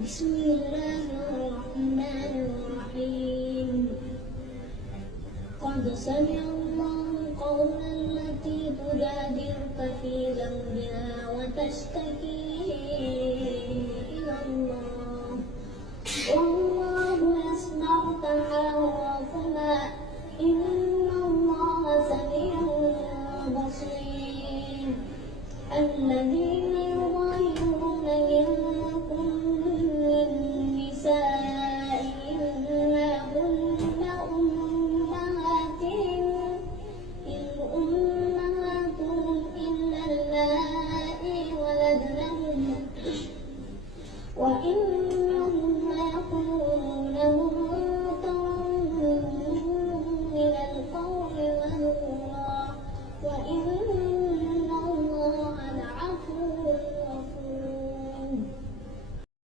بسم الله الرحمن الرحيم. قد سمع الله قول التي تجادلك في زوجها وتشتكي إلى الله والله يسمع تحاوركما إن الله سميع بصير. الذين يظاهرون منكم من نسائهم ما هن أمهاتهم إن أمهاتهم إلا اللائي ولدنهم وإن